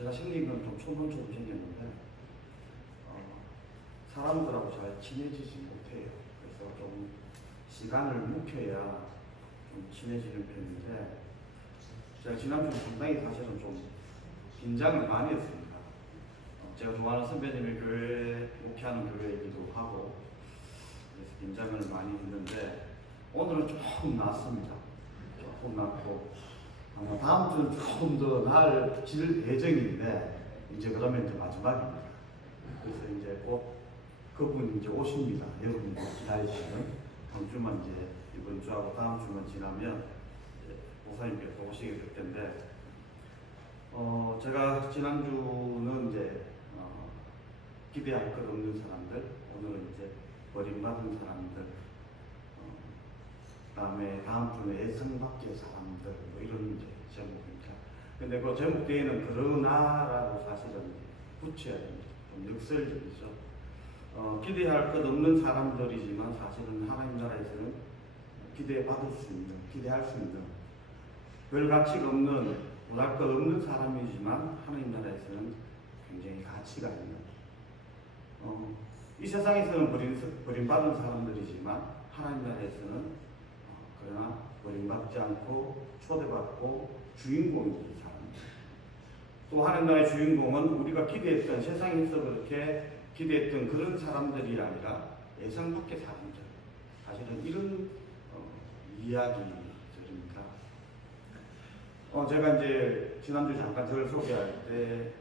제가 생긴 건 좀 초본적으로 생겼는데 사람들하고 잘 친해지지 못해요. 그래서 좀 시간을 묵혀야 좀 친해지는 편인데 제가 지난주 상당히 사실은 좀 긴장을 많이 했습니다. 제가 좋아하는 선배님의 교회, 목회하는 교회이기도 하고 그래서 긴장을 많이 했는데 오늘은 조금 낫습니다. 조금 낫고 아마 다음 주는 조금 더 나아질 예정인데 이제 그러면 이제 마지막입니다. 그래서 이제 곧 그분이 이제 오십니다. 여러분이 기다리시는 다음 주만 이제 이번 주하고 다음 주만 지나면 이제 목사님께서 오시게 될 텐데 제가 지난주는 이제 기대할 것 없는 사람들, 오늘은 이제 버림받은 사람들, 그다음에 다음 주는 애성밖의 사람들 뭐 이런 이제 제목입니다. 근데 그 제목 뒤에는 그러나라고 사실은 붙여야 됩니다. 좀 역설적이죠. 기대할 것 없는 사람들이지만 사실은 하나님 나라에서는 기대받을 수 있는, 기대할 수 있는 별 가치가 없는, 보잘 것 없는 사람이지만 하나님 나라에서는 굉장히 가치가 있는 이 세상에서는 버림받은 사람들이지만 하나님 나라에서는 그러나 버림받지 않고 초대받고 주인공이 된 사람들. 또 하나님 나라의 주인공은 우리가 기대했던, 세상에서 그렇게 기대했던 그런 사람들이 아니라 예상 밖의 사람들. 사실은 이런 이야기들입니다. 제가 이제 지난주 잠깐 저를 소개할 때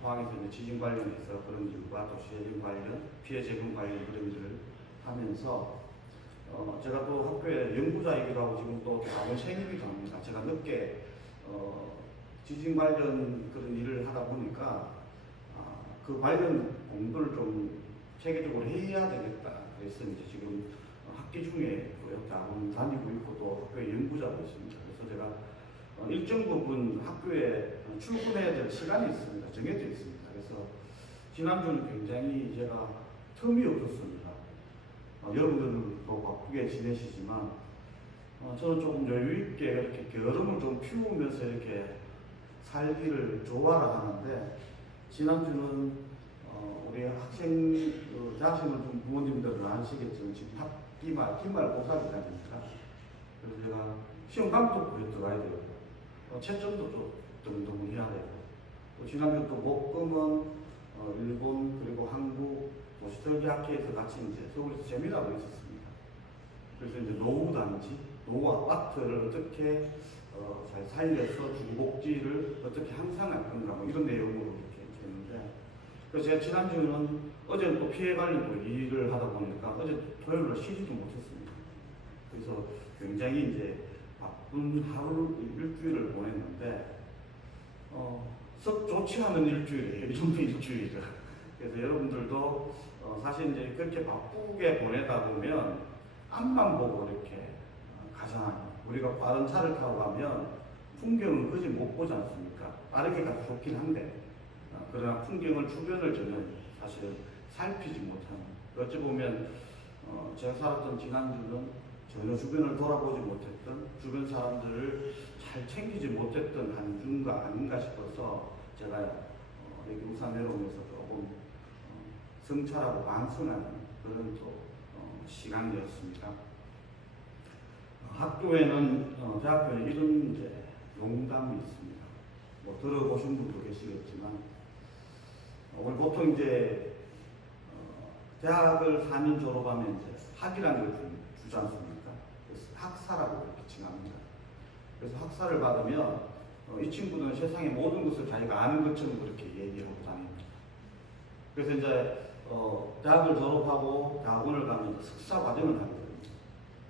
포항에서 이제 지진 관련해서 그런 일과 도시재생 관련, 피해 재건 관련 그런 일을 하면서 제가 또 학교에 연구자이기도 하고 지금 또 대학원생이기도 합니다. 제가 늦게 지진 관련 그런 일을 하다 보니까 그 관련 공부를 좀 체계적으로 해야 되겠다. 그래서 이제 지금 학기 중에 대학원 다니고 있고 또 학교에 연구자도 있습니다. 그래서 제가 일정 부분 학교에 출근해야 될 시간이 있습니다. 정해져 있습니다. 그래서 지난주는 굉장히 제가 틈이 없었습니다. 여러분들도 바쁘게 지내시지만 저는 조금 여유있게 이렇게 게으름을 좀 피우면서 이렇게 살기를 좋아라 하는데 지난주는 우리 학생, 대학생을 좀 부모님들은 아시겠지만 지금 기말고사 기간입니다. 그래서 제가 시험 감독도 들어가야 되고 채점도 좀 등등해야 되고 또 지난주 또 목금은 일본 그리고 한국 도시설계학회에서 같이 이제 서울에서 세미나도 있었습니다. 그래서 이제 노후 단지, 노후 아파트를 어떻게 잘 살려서 주거복지를 어떻게 향상할 건가 뭐 이런 내용으로 이렇게 했는데 그래서 제가 지난주는 어제는 또 피해 관리도 일을 하다 보니까 어제 토요일로 쉬지도 못했습니다. 그래서 굉장히 이제 바쁜 하루 일주일을 보냈는데 썩 좋지 않은 일주일이에요. 이 정도 일주일은. 그래서 여러분들도 사실 이제 그렇게 바쁘게 보내다 보면 앞만 보고 이렇게 가잖아요. 우리가 빠른 차를 타고 가면 풍경은 그지 못 보지 않습니까? 빠르게 가도 좋긴 한데 그러나 풍경을 주변을 저는 사실 살피지 못하는 어찌 보면 제가 살았던 지난주는 전혀 주변을 돌아보지 못했던 주변 사람들을 잘 챙기지 못했던 한 주가 아닌가 싶어서 제가 여기 우산 내려오면서 조금 성찰하고 반성하는 그런 또 시간이었습니다. 학교에는 대학교에 이런 이제 농담이 있습니다. 뭐 들어보신 분도 계시겠지만 우리 보통 이제 대학을 4년 졸업하면 이제 학위라는 걸 주지 않습니까? 그래서 학사라고 그렇게 칭합니다. 그래서 학사를 받으면 이 친구는 세상의 모든 것을 자기가 아는 것처럼 그렇게 얘기하고 다닙니다. 그래서 이제 대학을 졸업하고 대학원을 가면 석사 과정을 하게 됩니다.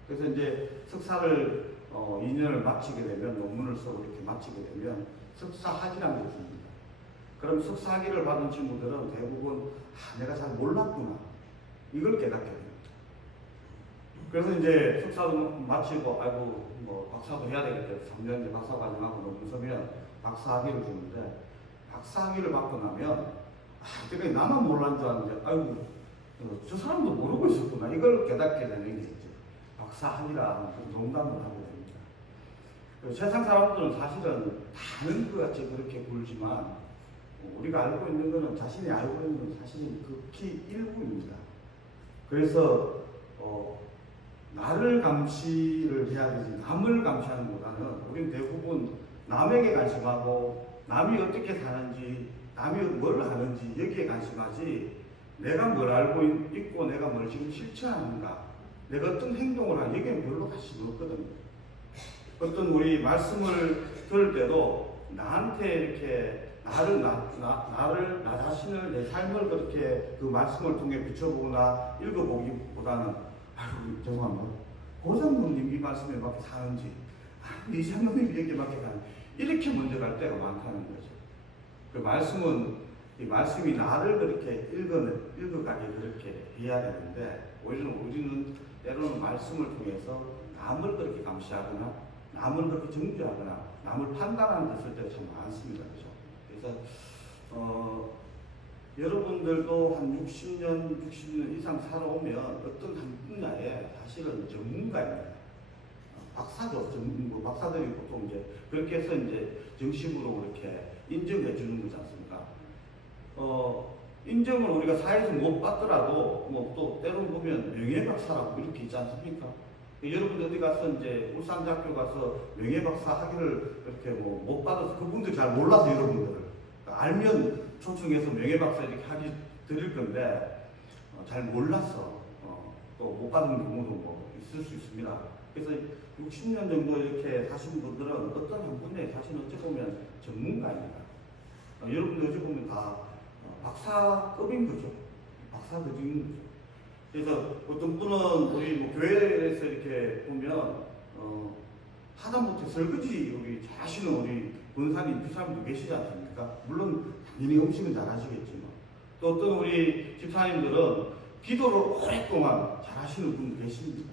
그래서 이제 석사를 2년을 마치게 되면 논문을 쓰고 이렇게 마치게 되면 석사 학위라는 걸 줍니다. 그럼 석사 학위를 받은 친구들은 대부분 내가 잘 몰랐구나 이걸 깨닫게 됩니다. 그래서 이제 석사도 마치고 아이고 뭐 박사도 해야 되겠다. 3년 이제 박사 과정하고 논문 쓰면 박사 학위를 주는데 박사 학위를 받고 나면 내가 나만 몰랐는 줄 알았는데 아이고 저 사람도 모르고 있었구나 이걸 깨닫게 되는 게 있죠. 박사 학위라 농담을 하게 됩니다. 세상 사람들은 사실은 다 아는 것 같이 그렇게 굴지만 우리가 알고 있는 것은 자신이 알고 있는 건 사실은 극히 일부입니다. 그래서 나를 감시를 해야 되지 남을 감시하는 것보다는 우리는 대부분 남에게 관심하고 남이 어떻게 사는지 남이 뭘 하는지 여기에 관심하지 내가 뭘 알고 있고 내가 뭘 지금 실천하는가 내가 어떤 행동을 하는지 여기에 별로 관심이 없거든요. 어떤 우리 말씀을 들을 때도 나한테 이렇게 나 자신을 내 삶을 그렇게 그 말씀을 통해 비춰보거나 읽어보기보다는 아이고 죄송합니다. 고장로님 이 말씀에 맞게 사는지 이 장로님 여기에 맞게 사는지 이렇게 먼저 갈 때가 많다는 거죠. 그 말씀은 이 말씀이 나를 그렇게 읽어가게 그렇게 해야 되는데 오히려 우리는 때로는 말씀을 통해서 남을 그렇게 감시하거나 남을 그렇게 정죄하거나 남을 판단하는 데 쓸 때가 참 많습니다. 그죠? 그래서 여러분들도 한 60년 이상 살아오면 어떤 한 분야에 사실은 전문가입니다. 박사죠. 박사들이 보통 이제 그렇게 해서 이제 정식으로 그렇게 인정해 주는 거지 않습니까? 인정을 우리가 사회에서 못 받더라도 뭐 또 때론 보면 명예박사라고 이렇게 있지 않습니까? 여러분들 어디 가서 이제 울산대학교 가서 명예박사 학위를 이렇게 뭐 못 받아서 그분들 잘 몰라서 여러분들을 알면 초청해서 명예박사 이렇게 학위 드릴 건데 잘 몰라서 또 못 받은 경우도 뭐 있을 수 있습니다. 그래서 60년 정도 이렇게 사신 분들은 어떤 한 분야에 사실 어찌 보면 전문가입니다. 여러분들 어찌 보면 다 박사급인 거죠. 박사급인 거죠. 그래서 어떤 분은 우리 뭐 교회에서 이렇게 보면 하다못해 설거지 우리 잘 하시는 우리 권사님 집사님도 계시지 않습니까? 물론 당연히 음식은 잘 하시겠지만 또 어떤 우리 집사님들은 기도를 오랫동안 잘 하시는 분도 계십니다.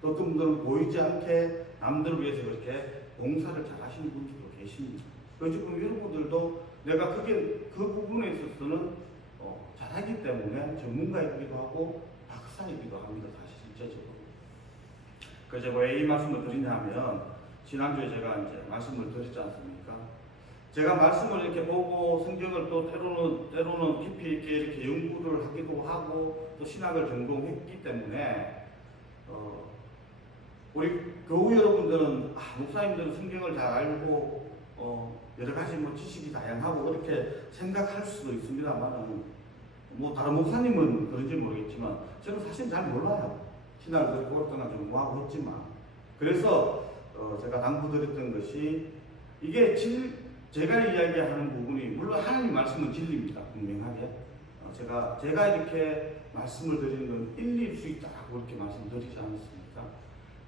또 어떤 분들은 보이지 않게 남들을 위해서 그렇게 봉사를 잘 하시는 분들도 계십니다. 그래서 지금 이런 분들도 내가 그 부분에 있어서는 잘하기 때문에 전문가이기도 하고 박사이기도 합니다. 사실 실제적으로. 그래서 왜 이 말씀을 드리냐면 지난주에 제가 이제 말씀을 드렸지 않습니까? 제가 말씀을 이렇게 보고 성경을 또 때로는 깊이 있게 이렇게 연구를 하기도 하고 또 신학을 전공했기 때문에 우리 교우 여러분들은 목사님들은 성경을 잘 알고 여러 가지 뭐 지식이 다양하고 그렇게 생각할 수도 있습니다만 뭐 다른 목사님은 그런지 모르겠지만 저는 사실 잘 몰라요. 신학을 그렇게 오랫동안 전공하고 했지만 그래서 제가 당부드렸던 것이 이게 제가 이야기하는 부분이 물론 하나님 말씀은 진리입니다. 분명하게 제가 이렇게 말씀을 드리는 건 일리일 수 있다고 이렇게 말씀드리지 않았습니까?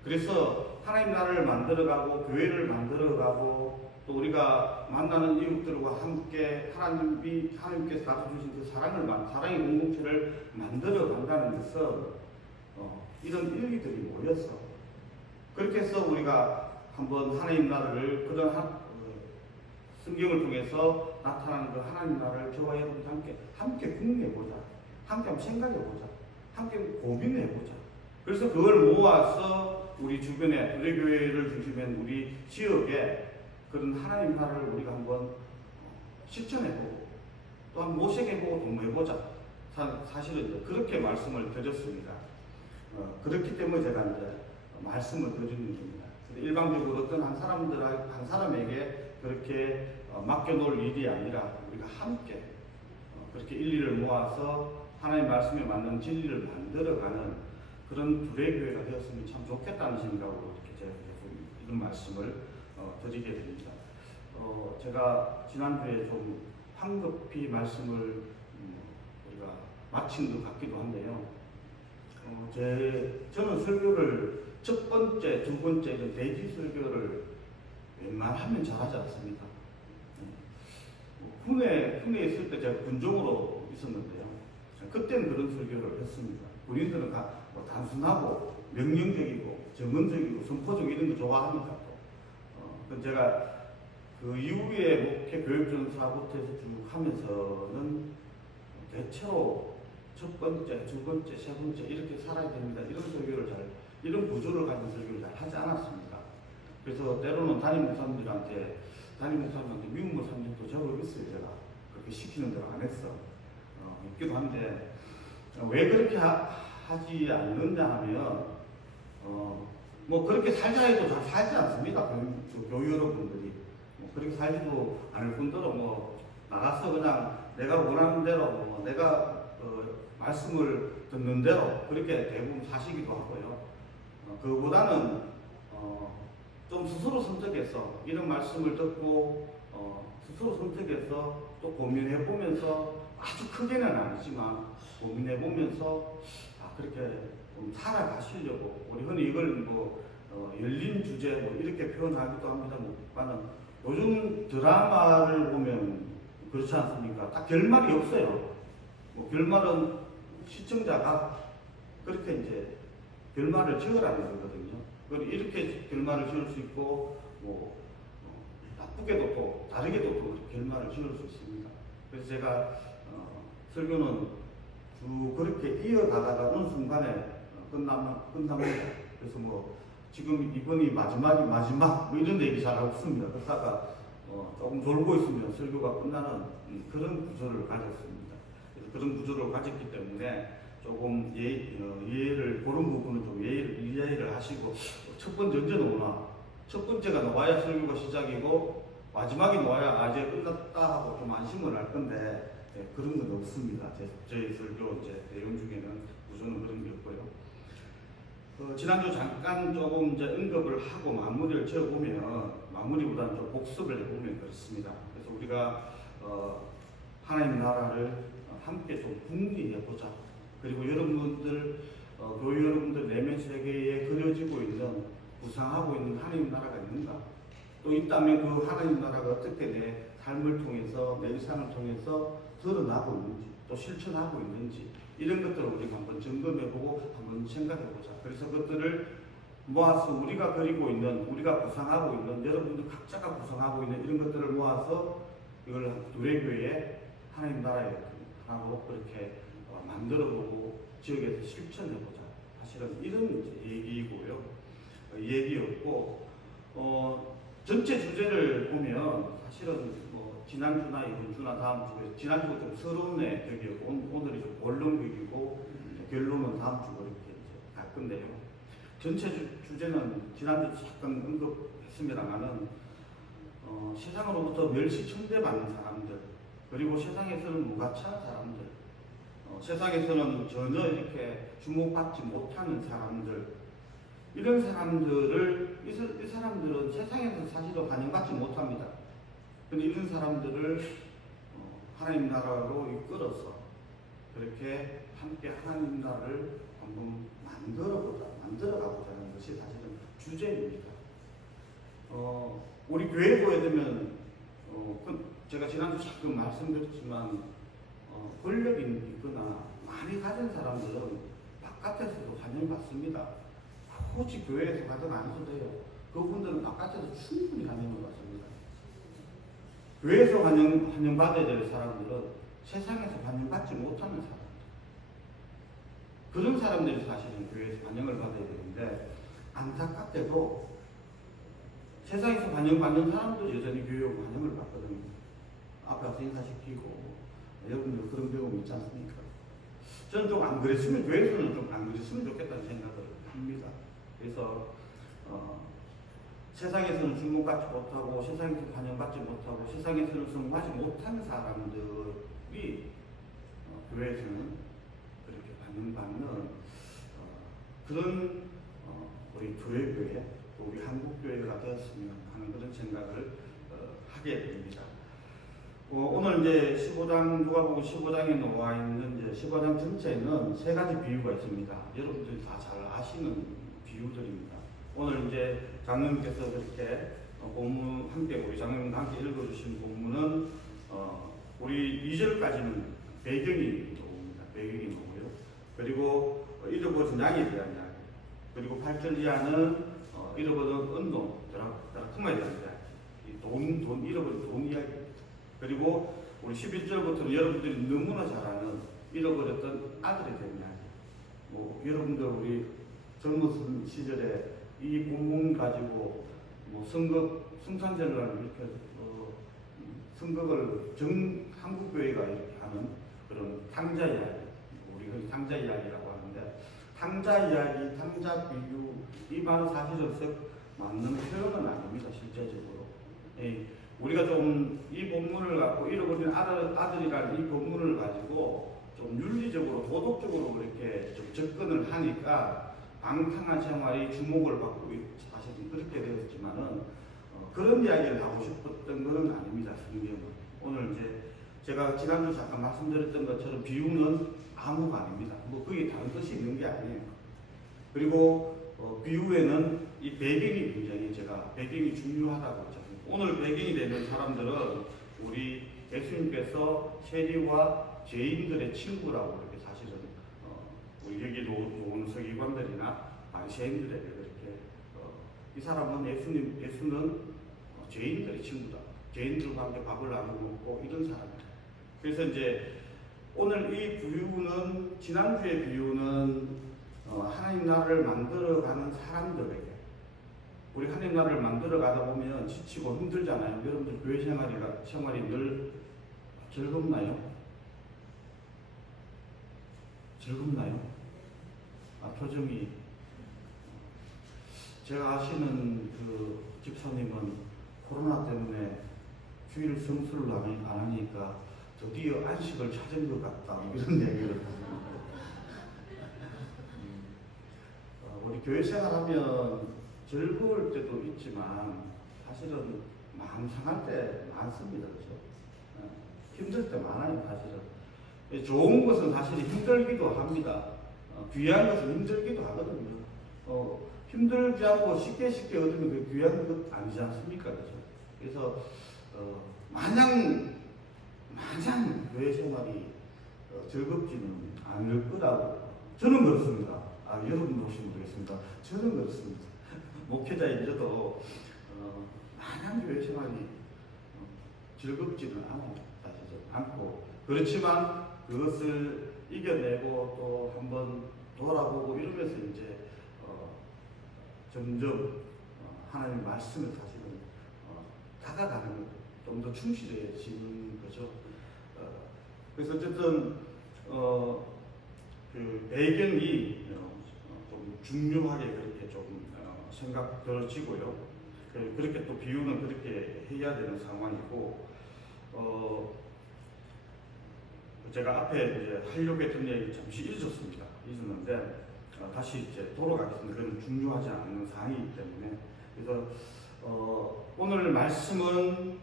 그래서 하나님 나라를 만들어가고 교회를 만들어가고 또 우리가 만나는 이웃들과 함께 하나님께서 가져주신 그 사랑의 공동체를 만들어 간다는 것은 이런 일기들이 모여서 그렇게 해서 우리가 한번 하나님 나라를 그런 성경을 통해서 나타나는 그 하나님 나라를 저와 여러분이 함께 궁리해보자. 함께 한번 생각해보자. 함께 고민해보자. 그래서 그걸 모아서 우리 주변에 우리 교회를 중심한 우리 지역에 그런 하나님 나라를 우리가 한번 실천해보고 또 한번 모색해보고 동무해보자. 사실은 그렇게 말씀을 드렸습니다. 그렇기 때문에 제가 이제 말씀을 드리는 겁니다. 일방적으로 어떤 한 사람에게 그렇게 맡겨놓을 일이 아니라 우리가 함께 그렇게 일리를 모아서 하나님 말씀에 맞는 진리를 만들어가는 그런 둘의 교회가 되었으면 참 좋겠다는 생각으로 이렇게 제가 이런 말씀을 드리게 됩니다. 제가 지난주에 좀 황급히 말씀을 우리가 마친 것 같기도 한데요. 저는 설교를 첫 번째, 두 번째 이런 대지 설교를 웬만하면 잘하지 않습니다. 군에 있을 때 제가 군종으로 있었는데요. 그때는 그런 설교를 했습니다. 군인들은 뭐 단순하고 명령적이고 정언적이고 선포적 이런 거 좋아하니까 또. 제가 그 이후에 목회 교육전사부터 해서 쭉 하면서는 대체로 첫 번째, 두 번째, 세 번째 이렇게 살아야 됩니다. 이런 구조를 가진 설교를 잘 하지 않았습니다. 그래서 때로는 담임 목사님한테 미국 목사님도 제법 있어요. 제가 그렇게 시키는 대로 안 했어. 있기도 한데 왜 그렇게 하지 않느냐 하면 뭐 그렇게 살자 해도 잘 살지 않습니다. 교유 여러분들이 그렇게 살지도 않을 뿐더러 나가서 그냥 내가 원하는 대로 내가 말씀을 듣는 대로 그렇게 대부분 사시기도 하고요. 그보다는 좀 스스로 선택해서 이런 말씀을 듣고 스스로 선택해서 또 고민해 보면서 아주 크게는 아니지만 고민해 보면서 그렇게 좀 살아가시려고 우리 흔히 이걸 열린 주제 이렇게 표현하기도 합니다. 요즘 드라마를 보면 그렇지 않습니까? 딱 결말이 없어요. 결말은 시청자가 그렇게 이제 결말을 지으라는 거거든요. 이렇게 결말을 지을 수 있고 나쁘게도 또 다르게도 또 결말을 지을 수 있습니다. 그래서 제가 설교는 쭉 그렇게 이어가다가 어느 순간에 끝납니다. 그래서 지금 이번이 마지막 이런 얘기 잘 없습니다. 그러다가 조금 졸고 있으면 설교가 끝나는 그런 구조를 가졌습니다. 그래서 그런 구조를 가졌기 때문에 조금 이해를 그런 부분은 좀 이해를 하시고 첫 번째 언제 나오나 첫 번째가 나와야 설교가 시작이고 마지막이 나와야 이제 끝났다 하고 좀 안심을 할 건데 그런 건 없습니다. 저희 설교 내용 중에는 구조는 그런 게 없고요. 지난주 잠깐 조금 이제 언급을 하고 마무리를 지어보면 마무리보다는 좀 복습을 해보면 그렇습니다. 그래서 우리가 하나님 나라를 함께 좀 궁리해보자. 그리고 여러분들 교회 여러분들 내면 세계에 그려지고 있는 구상하고 있는 하나님 나라가 있는가? 또 있다면 그 하나님 나라가 어떻게 내 삶을 통해서 내 일상을 통해서 드러나고 있는지 또 실천하고 있는지 이런 것들을 우리가 한번 점검해보고 한번 생각해보자. 그래서 그것들을 모아서 우리가 그리고 있는 우리가 구상하고 있는 여러분들 각자가 구상하고 있는 이런 것들을 모아서 이걸 두레교회 하나님 나라에 하나로 그렇게 만들어보고 지역에서 실천해보자. 사실은 이런 얘기이고요. 얘기였고 전체 주제를 보면 사실은 지난주나 이번주나 다음 주에 지난주가 좀 서러운 격이었고 오늘이 좀 원론격이고 결론은 다음 주 그렇게 이제 갈 건데요. 전체 주제는 지난주 잠깐 언급했습니다만은 세상으로부터 멸시 천대받는 사람들 그리고 세상에서는 무가치한 사람들 세상에서는 전혀 이렇게 주목받지 못하는 사람들 이런 사람들을 이 사람들은 세상에서 사실은 반영받지 못합니다. 근데 이런 사람들을 하나님 나라로 이끌어서 그렇게 함께 하나님 나라를 한번 만들어가보자 하는 것이 사실은 주제입니다. 우리 교회 보게 되면 제가 지난주 잠깐 말씀드렸지만 권력이 있거나 많이 가진 사람들은 바깥에서도 환영받습니다. 굳이 교회에서 가든 안 해도 돼요. 그분들은 바깥에서 충분히 환영을 받습니다. 교회에서 환영받아야 될 사람들은 세상에서 환영받지 못하는 사람들. 그런 사람들이 사실은 교회에서 환영을 받아야 되는데 안타깝게도 세상에서 환영받는 사람도 여전히 교회에 환영을 받거든요. 앞에 와서 인사시키고 여러분들 그런 경험 있지 않습니까? 저는 좀 안 그랬으면 교회에서는 좀 안 그랬으면 좋겠다는 생각을 합니다. 그래서 세상에서는 주목받지 못하고 세상에서 환영받지 못하고 세상에서는 성공하지 못하는 사람들이 교회에서는 그렇게 환영받는 그런 우리 교회 또 우리 한국 교회가 되었으면 하는 그런 생각을 하게 됩니다. 오늘 이제 15장 누가복음 15장에 나와 있는 이제 15장 전체에는 세 가지 비유가 있습니다. 여러분들이 다 잘 아시는 비유들입니다. 오늘 이제 장로님께서 그렇게 본문 함께 우리 장로님과 함께 읽어주신 본문은 우리 2절까지는 배경이 나옵니다. 배경이 나오고요. 그리고 잃어버린 양에 대한 이야기. 그리고 8절 이하는 잃어버린 은동, 드라크마에 대한 이야기. 돈 잃어버린 돈 이야기. 그리고 우리 11절부터는 여러분들이 너무나 잘 아는 잃어버렸던 아들에 대한 이야기. 여러분들 우리 젊은 시절에 이 본문 가지고 성산절날 이렇게 선거를 한국교회가 이렇게 하는 그런 탕자 이야기, 우리 흔히 탕자 이야기라고 하는데, 탕자 이야기, 탕자 비유, 이 말은 사실은 썩 맞는 표현은 아닙니다. 실제적으로. 우리가 좀 이 본문을 갖고, 잃어버린 아들이라는 이 본문을 가지고 좀 윤리적으로, 도덕적으로 그렇게 좀 접근을 하니까 방탕한 생활이 주목을 받고 사실은 그렇게 되었지만은, 그런 이야기를 하고 싶었던 것은 아닙니다. 성경은. 오늘 이제 제가 지난주 잠깐 말씀드렸던 것처럼 비유는 암호가 아닙니다. 뭐 그게 다른 뜻이 있는 게 아니에요. 그리고 비유에는 이 배경이 굉장히, 제가 배경이 중요하다고 했잖아요. 오늘 배경이 되는 사람들은 우리 예수님께서 세리와 죄인들의 친구라고 이렇게 사실은 우리 여기 오는 서기관들이나 바리새인들에게 그렇게 이 사람은 예수는 죄인들의 친구다. 죄인들과 함께 밥을 나눠 먹고 이런 사람이다. 그래서 이제 오늘 이 비유는, 지난주의 비유는 하나님 나라를 만들어가는 사람들에게, 우리 하나님 나라를 만들어가다 보면 지치고 힘들잖아요. 여러분들 교회 생활이 늘 즐겁나요? 즐겁나요? 표정이. 제가 아시는 그 집사님은 코로나 때문에 주일 성수를 안 하니까 드디어 안식을 찾은 것 같다, 이런 얘기를 합니다. 우리 교회 생활하면 즐거울 때도 있지만 사실은 마음 상할 때 많습니다. 그렇죠? 힘들 때 많아요. 사실은 좋은 것은 사실 힘들기도 합니다. 귀한 것은 힘들기도 하거든요. 힘들지 않고 쉽게 얻으면 그 귀한 것 아니지 않습니까? 그렇죠? 그래서 마냥 교회 생활이 즐겁지는 않을 거라고 저는 그렇습니다. 여러분도 혹시 모르겠습니다. 저는 그렇습니다. 목회자인데도 마냥 교회 생활이 즐겁지는 않아요. 사실 않고, 그렇지만 그것을 이겨내고 또 한번 돌아보고 이러면서 이제 점점 하나님의 말씀을 사실은 다가가는, 좀 더 충실해지는 거죠. 그래서 어쨌든 그 배경이 좀 중요하게 그렇게 좀 생각되어지고요. 그렇게 또 비유는 그렇게 해야 되는 상황이고, 제가 앞에 이제 하려고 했던 얘기 잠시 잊었는데 다시 이제 돌아가겠습니다. 그건 중요하지 않는 사항이기 때문에. 그래서 오늘 말씀은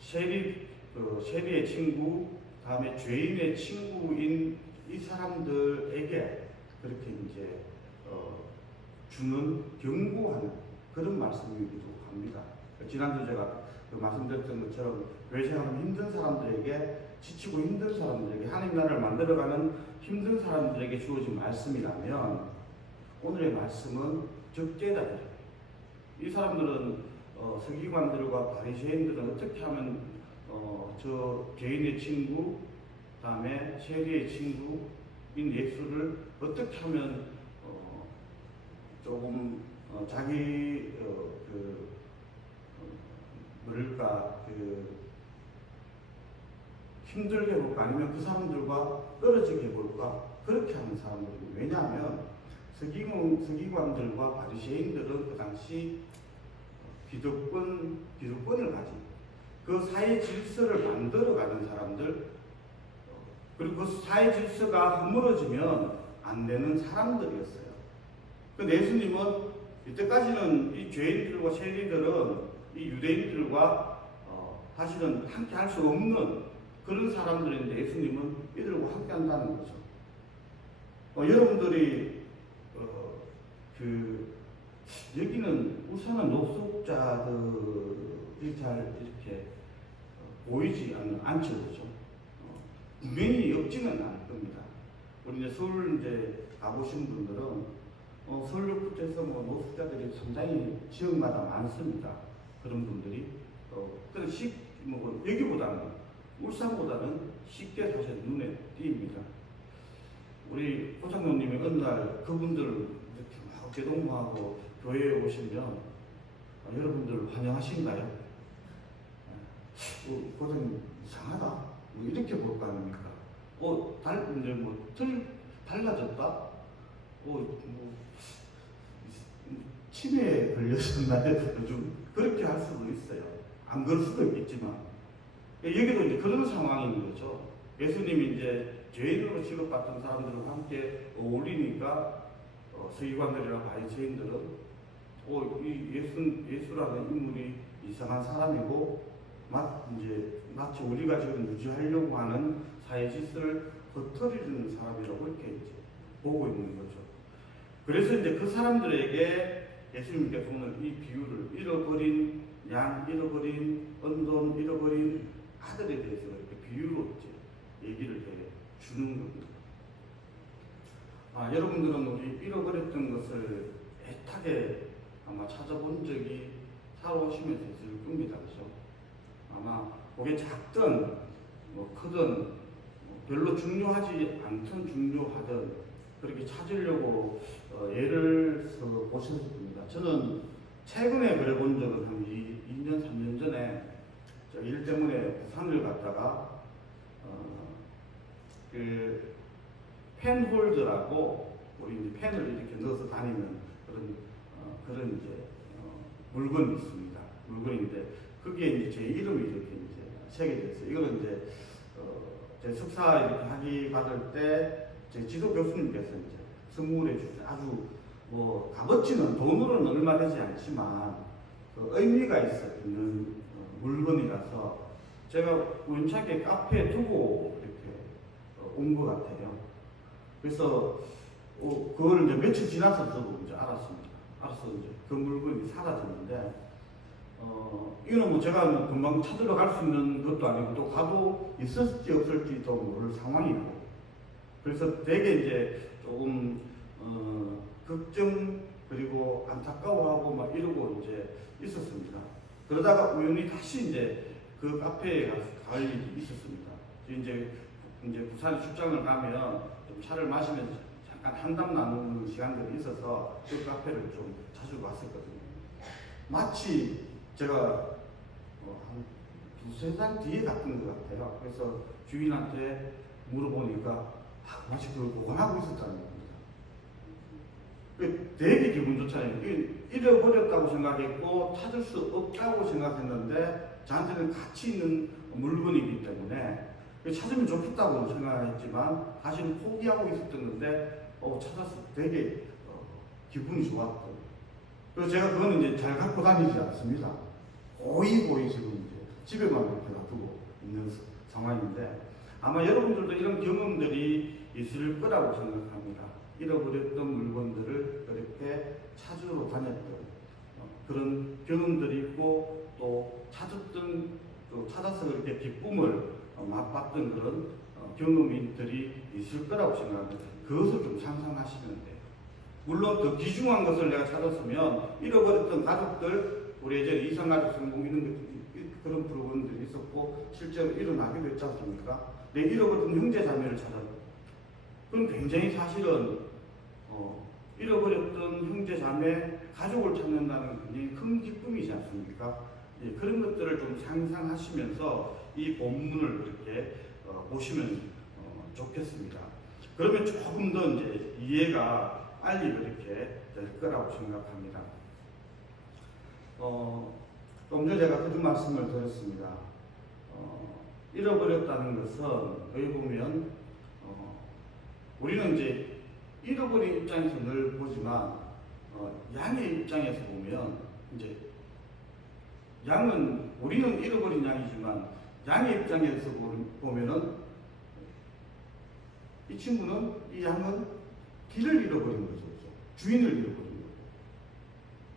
세리의 친구, 다음에 죄인의 친구인 이 사람들에게 그렇게 이제 주는, 경고하는 그런 말씀이기도 합니다. 지난주 제가 말씀드렸던 것처럼 교회 생활하면 힘든 사람들에게, 지치고 힘든 사람들에게, 하나님 나라를 만들어가는 힘든 사람들에게 주어진 말씀이라면, 오늘의 말씀은 적재자들이에요. 이 사람들은 서기관들과 바리새인들은 어떻게 하면 저 죄인의 친구, 다음에 세리의 친구인 예수를 어떻게 하면 조금 자기 힘들게 해볼까, 아니면 그 사람들과 떨어지게 해볼까, 그렇게 하는 사람들이고, 왜냐하면 서기관들과 바리새인들은 그 당시 기득권을 가진, 그 사회 질서를 만들어가는 사람들, 그리고 그 사회 질서가 허물어지면 안 되는 사람들이었어요. 근데 예수님은 이때까지는 이 죄인들과 세리들은 이 유대인들과 사실은 함께 할 수 없는 그런 사람들인데, 예수님은 이들과 함께 한다는 거죠. 여러분들이 여기는 우선은 노숙자들이 잘 이렇게 보이지 않죠, 그렇죠? 분명히 없지는 않을 겁니다. 우리 이제 서울 이제 가보신 분들은 서울역부터해서 노숙자들이 상당히 지역마다 많습니다. 그런 분들이 여기보다는, 울산보다는 쉽게 사실 눈에 띄입니다. 우리 고장로님이 어느 날 그분들 이렇게 막 대동하고 교회에 오시면 여러분들 환영하신가요? 그건 이상하다. 뭐 이렇게 볼 거 아닙니까? 이제 달라졌다? 뭐, 치매에 걸렸었나요? 요즘 그렇게 할 수도 있어요. 안 그럴 수도 있겠지만. 여기도 이제 그런 상황인 거죠. 예수님이 이제 죄인으로 취급받던 사람들과 함께 어울리니까 서기관들이나 바리새인들은 예수라는 인물이 이상한 사람이고 마치 우리가 지금 유지하려고 하는 사회 질서를 흐트리는 사람이라고 이렇게 이제 보고 있는 거죠. 그래서 이제 그 사람들에게 예수님께서 오늘 이 비유를 잃어버린 양, 잃어버린 은돈, 잃어버린 아들에 대해서 이렇게 비유로 이제 얘기를 해 주는 겁니다. 여러분들은 우리 잃어버렸던 것을 애타게 아마 찾아본 적이 살아오시면서 있을 겁니다. 그죠? 아마 그게 작든 크든 별로 중요하지 않든 중요하든 그렇게 찾으려고 예를 들어 보셨을 겁니다. 저는 최근에 그래 본 적은 한 2년, 3년 전에 저 일 때문에 부산을 갔다가 그 펜홀더라고 우리 이제 펜을 이렇게 넣어서 다니는 그런 이제 물건이 있습니다. 물건인데 그게 이제 제 이름이 이렇게 이제 새겨져 있어요. 이거는 이제 제 석사 이렇게 학위 받을 때 제 지도 교수님께서 이제 선물해 주신 아주 값어치는 돈으로는 얼마 되지 않지만 의미가 있는 물건이라서 제가 우연찮게 카페에 두고 이렇게 온 것 같아요. 그래서 그걸 이제 며칠 지나서 저도 이제 알았습니다. 알아서 이제 그 물건이 사라졌는데 이거는 제가 금방 찾으러 갈 수 있는 것도 아니고 또 가도 있을지 없을지도 모를 상황이고 그래서 되게 이제 조금 걱정 그리고 안타까워하고 막 이러고 이제 있었습니다. 그러다가 우연히 다시 이제 그 카페에 갈 일이 있었습니다. 이제 부산 출장을 가면 좀 차를 마시면서 잠깐 한담 나누는 시간들이 있어서 그 카페를 좀 자주 갔었거든요. 마치 제가 한 두세 달 뒤에 갔던 것 같아요. 그래서 주인한테 물어보니까 마치 그걸 보관하고 있었다는 겁니다. 되게 기분 좋잖아요. 잃어버렸다고 생각했고 찾을 수 없다고 생각했는데 저한테는 가치 있는 물건이기 때문에 찾으면 좋겠다고 생각했지만 사실은 포기하고 있었던 건데 찾았을 때 되게 기분이 좋았고 그래서 제가 그거는 이제 잘 갖고 다니지 않습니다. 고이 지금 이제 집에만 이렇게 놔두고 있는 상황인데 아마 여러분들도 이런 경험들이 있을 거라고 생각합니다. 잃어버렸던 물건들을 그렇게 찾으러 다녔던 그런 경험들이 있고 또 찾아서 그렇게 기쁨을 맛봤던 그런 경험들이 있을 거라고 생각합니다. 그것을 좀 상상하시면 돼요. 물론 더 귀중한 것을 내가 찾았으면 잃어버렸던 가족들, 우리 예전에 이상가족 성공 이런 그런 프로그램들이 있었고 실제로 일어나기도 했지 않습니까? 내 잃어버렸던 형제 자매를 찾았고 그럼 굉장히 사실은 잃어버렸던 형제 자매 가족을 찾는다는 굉장히 큰 기쁨이지 않습니까? 예, 그런 것들을 좀 상상하시면서 이 본문을 이렇게 보시면 좋겠습니다. 그러면 조금 더 이제 이해가 빨리 이렇게 될 거라고 생각합니다. 좀 전에 제가 그런 말씀을 드렸습니다. 잃어버렸다는 것은 여기 보면 우리는 이제 잃어버린 입장에서 늘 보지만 양의 입장에서 보면 이제 양은 우리는 잃어버린 양이지만 양의 입장에서 보면은 이 양은 길을 잃어버린 거죠. 주인을 잃어버린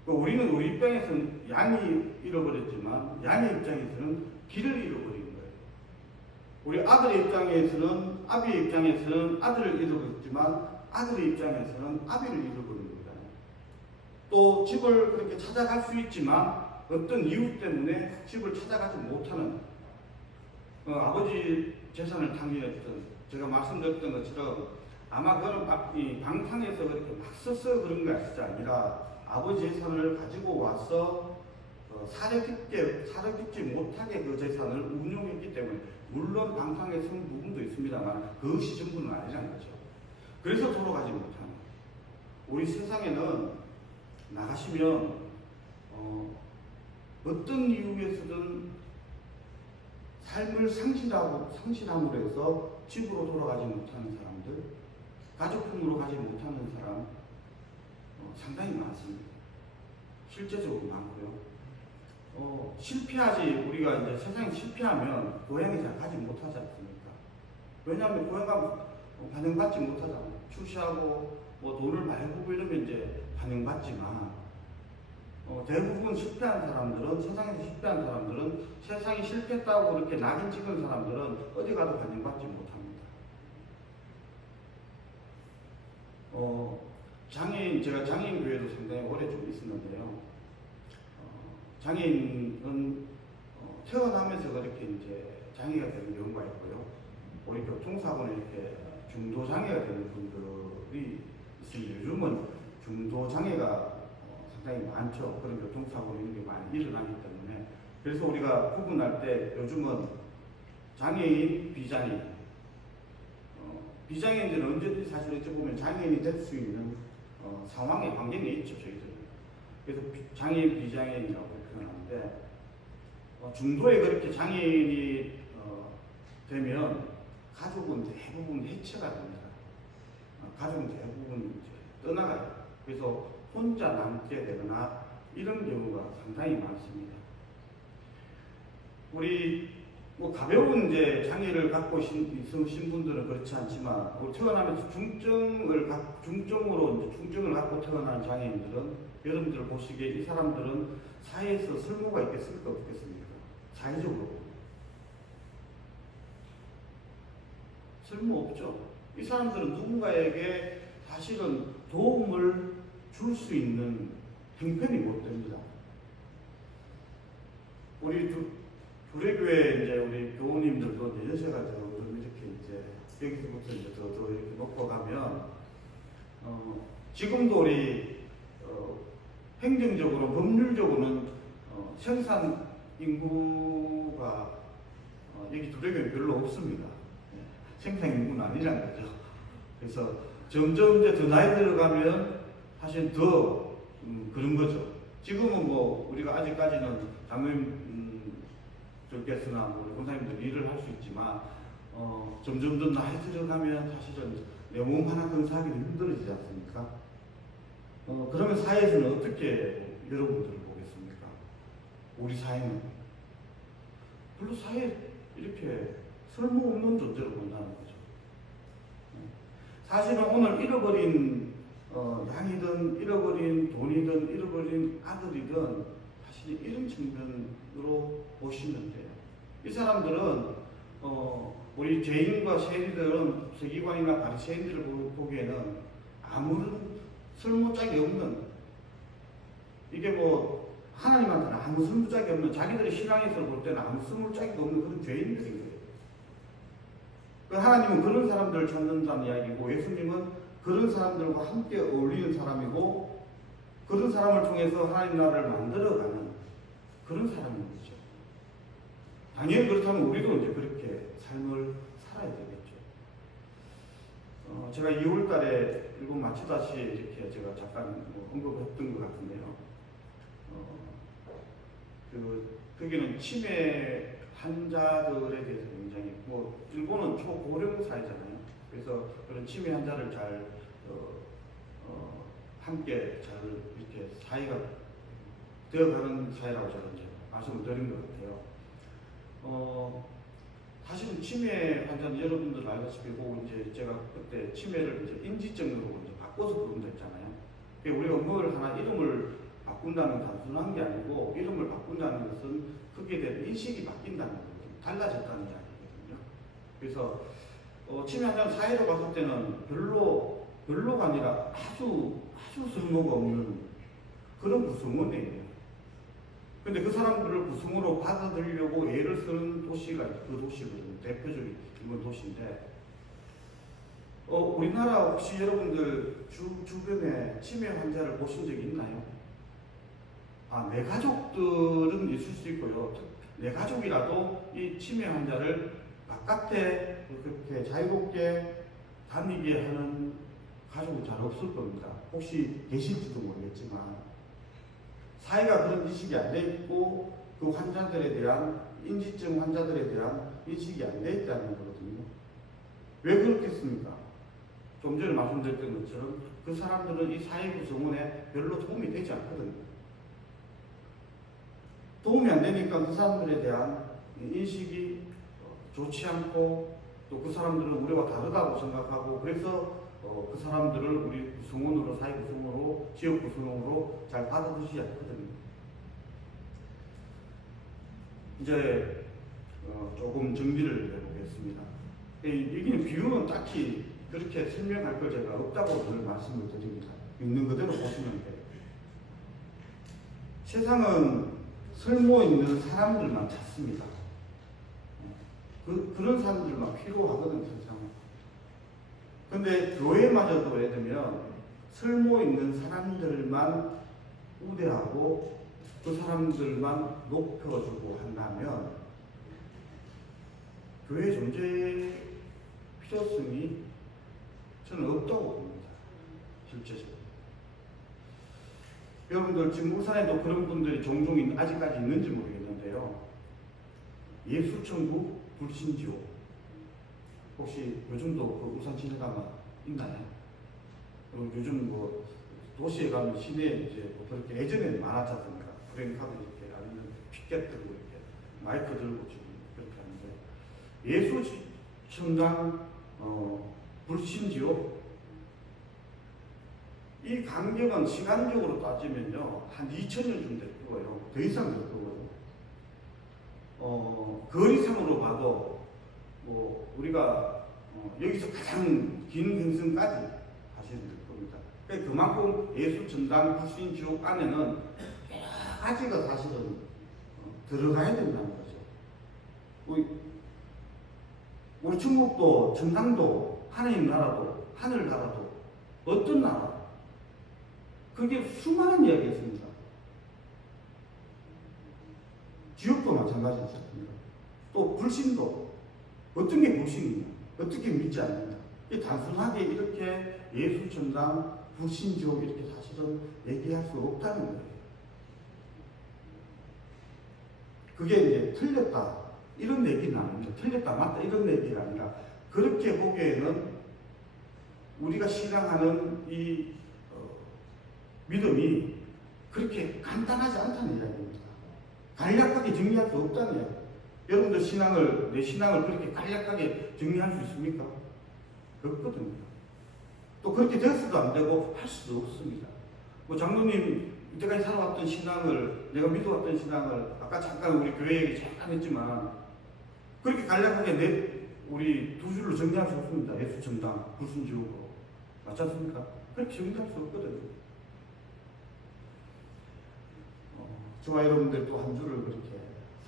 거죠. 우리는 우리 입장에서는 양이 잃어버렸지만 양의 입장에서는 길을 잃어버린 거예요. 우리 아들의 입장에서는 아비의 입장에서는 아들을 잃어버렸지만 아들의 입장에서는 아비를 잃어버린 거예요. 또 집을 그렇게 찾아갈 수 있지만 어떤 이유 때문에 집을 찾아가지 못하는 아버지 재산을 탕진했던 제가 말씀드렸던 것처럼 아마 그런 방탕에서 그렇게 막 써서 그런 것이 아니라 아버지 재산을 가지고 와서 사려 깊지 못하게 그 재산을 운용했기 때문에 물론 방탕에 쓴 부분도 있습니다만 그것이 전부는 아니라는 거죠. 그래서 돌아가지 못하는 우리 세상에는 나가시면 어떤 이유에서든 삶을 상실함으로 해서 집으로 돌아가지 못하는 사람들, 가족품으로 가지 못하는 사람 상당히 많습니다. 실제적으로 많고요. 실패하지, 우리가 이제 세상에 실패하면 고향에 잘 가지 못하지 않습니까? 왜냐하면 고향 가면 반영받지 못하잖아요. 출시하고 뭐 돈을 많이 벌고 이러면 이제 반영받지만 대부분 실패한 사람들은, 세상에서 실패한 사람들은, 세상이 실패했다고 그렇게 낙인 찍은 사람들은 어디 가도 반영받지 못합니다. 제가 장애인 교회도 상당히 오래 좀 있었는데요. 장애인은 태어나면서 그렇게 이제 장애가 되는 경우가 있고요. 우리 교통사고는 이렇게 중도 장애가 되는 분들이 있습니다. 요즘은 중도 장애가 상당히 많죠. 그런 교통사고 이런 게 많이 일어나기 때문에. 그래서 우리가 구분할 때 요즘은 장애인, 비장애인. 비장애인들은 언제든지 사실 어찌 보면 장애인이 될 수 있는 상황에 환경에 있죠, 저희들은. 그래서 장애인, 비장애인이라고 표현하는데, 중도에 그렇게 장애인이 되면 가족은 대부분 해체가 됩니다. 가족은 대부분 이제 떠나가요. 그래서 혼자 남게 되거나 이런 경우가 상당히 많습니다. 우리 뭐 가벼운 이제 장애를 갖고 있으신 분들은 그렇지 않지만 태어나면서 중증을 갖고 태어난 장애인들은 여러분들 보시기에 이 사람들은 사회에서 쓸모가 있겠습니까? 없겠습니까? 사회적으로 쓸모없죠. 이 사람들은 누군가에게 사실은 도움을 줄 수 있는 형편이 못 됩니다. 우리 주례교회 이제 우리 교우님들도 연세가 좀 이렇게 이제 여기서부터 이제 더 이렇게 높고 가면 지금도 우리 행정적으로 법률적으로는 생산 인구가 여기 주례교회 별로 없습니다. 생산 인구는 아니란 거죠. 그래서 점점 이제 더 나이 들어가면 사실 더 그런 거죠. 지금은 뭐 우리가 아직까지는 장로님들께서나 권사님들 일을 할 수 있지만 점점 더 나이 들어가면 사실은 내 몸 하나 건사하기는 힘들어지지 않습니까? 그러면 사회에서는 어떻게 여러분들을 보겠습니까? 우리 사회는 별로 사회에 이렇게 쓸모없는 존재로 본다는 거죠. 사실은 오늘 잃어버린 양이든 잃어버린 돈이든 잃어버린 아들이든 사실 이런 측면으로 보시면 돼요. 이 사람들은 우리 죄인과 세리들은 서기관이나 바리새인들을 보기에는 아무런 쓸모짝이 없는, 이게 뭐 하나님한테는 아무 쓸모짝이 없는, 자기들의 신앙에서 볼 때는 아무 쓸모짝이 없는 그런 죄인들인 거예요. 하나님은 그런 사람들을 찾는다는 이야기고, 예수님은 그런 사람들과 함께 어울리는 사람이고, 그런 사람을 통해서 하나님 나라를 만들어가는 그런 사람인 거죠. 당연히 그렇다면 우리도 이제 그렇게 삶을 살아야 되겠죠. 제가 2월 달에 일본 마치다시 이렇게 제가 잠깐 언급했던 것 같은데요. 거기는 치매 환자들에 대해서 굉장히, 일본은 초고령 사회잖아요. 그래서 그런 치매 환자를 잘, 함께 잘 이렇게 사회가 되어가는 사회라고 저는 이제 말씀을 드린 것 같아요. 사실은 치매 환자는 여러분들 알다시피 이제 제가 그때 치매를 이제 인지증으로 이제 바꿔서 부른다 했잖아요. 우리가 뭘 하나 이름을 바꾼다는 단순한 게 아니고, 이름을 바꾼다는 것은 거기에 대한 인식이 바뀐다는 거거든요. 달라졌다는 이야기거든요. 그래서 치매 환자는 사회로 봤을 때는 별로가 아니라 아주 쓸모가 없는 그런 구성원이에요. 근데 그 사람들을 구성으로 받아들이려고 애를 쓰는 도시가 그 도시거든요. 대표적인 일본 도시인데, 우리나라 혹시 여러분들 주변에 치매 환자를 보신 적이 있나요? 내 가족들은 있을 수 있고요. 내 가족이라도 이 치매 환자를 바깥에 그렇게 자유롭게 다니게 하는 가족은 잘 없을 겁니다. 혹시 계실지도 모르겠지만 사회가 그런 인식이 안 돼 있고 그 환자들에 대한 인지증 환자들에 대한 인식이 안 돼 있다는 거거든요. 왜 그렇겠습니까? 좀 전에 말씀드렸던 것처럼 그 사람들은 이 사회 구성원에 별로 도움이 되지 않거든요. 도움이 안 되니까 그 사람들에 대한 인식이 좋지 않고 또 그 사람들은 우리와 다르다고 생각하고 그래서 그 사람들을 우리 구성원으로 사회 구성원으로 지역 구성원으로 잘 받아들이지 않거든요. 이제 조금 정리를 해보겠습니다. 여기는 비유는 딱히 그렇게 설명할 걸 제가 없다고 늘 말씀을 드립니다. 있는 그대로 보시면 돼요. 세상은 설모 있는 사람들만 찾습니다. 그런 사람들만 필요하거든요, 세상은. 근데 교회마저도 예를 들면 설모 있는 사람들만 우대하고 그 사람들만 높여주고 한다면 교회 존재 필요성이 저는 없다고 봅니다. 실제적으로. 여러분들 지금 울산에도 그런 분들이 종종 아직까지 있는지 모르겠는데요. 예수천국 불신지옥 혹시 요즘도 그 울산 시내 가면 있나요? 요즘 뭐 도시에 가면 시내에 이제 뭐 그렇게 예전에는 많았지 않습니까? 프랭카드 이렇게 아니면 피켓 들고 이렇게 마이크 들고 지금 그렇게 하는데 예수천당 불신지옥 이 간격은 시간적으로 따지면요 한 2000년쯤 될 거예요. 더 이상 될 거거든요. 거리상으로 봐도 뭐 우리가 여기서 가장 긴 행성까지 가시면 될 겁니다. 그러니까 그만큼 예수 전당 불신 지옥 안에는 여러 가지가 사실은 들어가야 된다는 거죠. 우리 중국도 전당도 하나님 나라도 하늘 나라도 어떤 나라? 그게 수많은 이야기가 있습니다. 지옥도 마찬가지입니다. 또 불신도 어떤 게 불신이냐, 어떻게 믿지 않는다. 단순하게 이렇게 예수 천당, 불신 지옥 이렇게 사실은 얘기할 수 없다는 거예요. 그게 이제 틀렸다 이런 얘기는 아닙니다. 틀렸다 맞다 이런 얘기가 아니라 그렇게 보기에는 우리가 신앙하는 이 믿음이 그렇게 간단하지 않다는 이야기입니다. 간략하게 정리할 수 없다는 이야기. 여러분들 내 신앙을 그렇게 간략하게 정리할 수 있습니까? 없거든요. 또 그렇게 됐어도 안 되고 할 수도 없습니다. 뭐 장로님 이때까지 살아왔던 신앙을 내가 믿어왔던 신앙을 아까 잠깐 우리 교회 얘기 잠깐 했지만 그렇게 간략하게 우리 두 줄로 정리할 수 없습니다. 예수 전당 불신 지옥으로 맞지 않습니까? 그렇게 정리할 수 없거든요. 저와 여러분들 또 한 주를 그렇게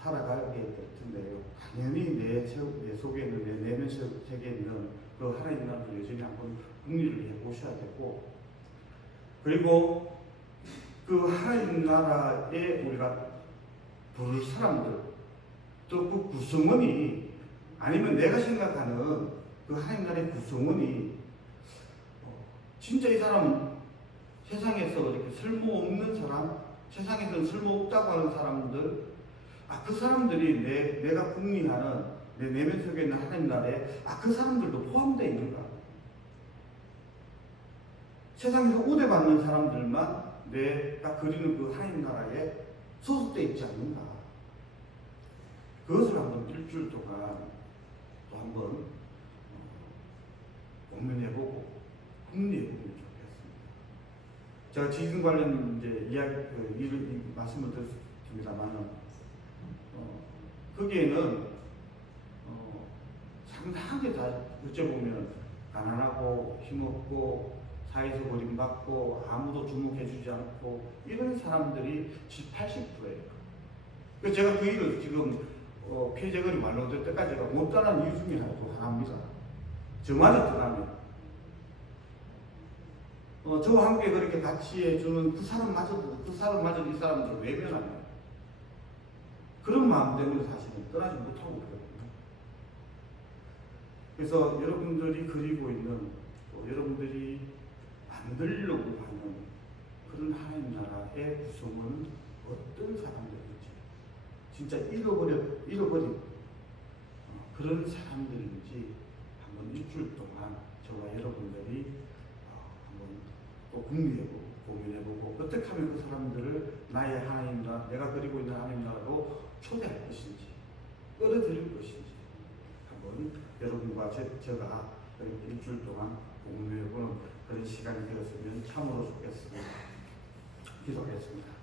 살아가게 될 텐데요. 당연히 내 속에 있는 내 내면 세계에 있는 그 하나님 나라를 여전히 한번 궁리를 해보셔야 되고 그리고 그 하나님 나라에 우리가 부를 사람들 또 그 구성원이 아니면 내가 생각하는 그 하나님 나라의 구성원이 진짜 이 사람은 세상에서 이렇게 쓸모없는 사람 세상에서는 쓸모없다고 하는 사람들, 그 사람들이 내가 궁리하는 내 내면 속에 있는 하나님 나라에, 그 사람들도 포함되어 있는가? 세상에서 우대받는 사람들만 내가 그리는 그 하나님 나라에 소속되어 있지 않는가? 그것을 한번 일주일 동안 또 한번 고민해보고 궁리해보면 좋겠습니다. 제가 지금 관련 이제 이 말씀을 드렸습니다만은 거기에는 상당하게 다 어째보면 가난하고 힘없고 사회에서 버림받고 아무도 주목해주지 않고 이런 사람들이 70~80%예요. 그래서 제가 그 일을 지금 폐재거리 말로 될 때까지 제가 못 따라한 이유 중에 하나입니다. 저마저 떠나면 저와 함께 그렇게 같이 해주는 그 사람마저도 이 사람들을 외면합니다. 그런 마음 때문에 사실은 떠나지 못하고 있거든요. 그래서 여러분들이 그리고 있는 여러분들이 만들려고 하는 그런 하나님 나라의 구성은 어떤 사람들인지 진짜 잃어버린 그런 사람들인지 한번 일주일 동안 저와 여러분들이 한번 또 궁리해보고 고민해보고 어떻게 하면 그 사람들을 나의 하나님 나라, 내가 그리고 있는 하나님 나라로 초대할 것인지 끌어들일 것인지 한번 여러분과 제가 이렇게 일주일 동안 공유해보는 그런 시간이 되었으면 참으로 좋겠습니다. 기도하겠습니다.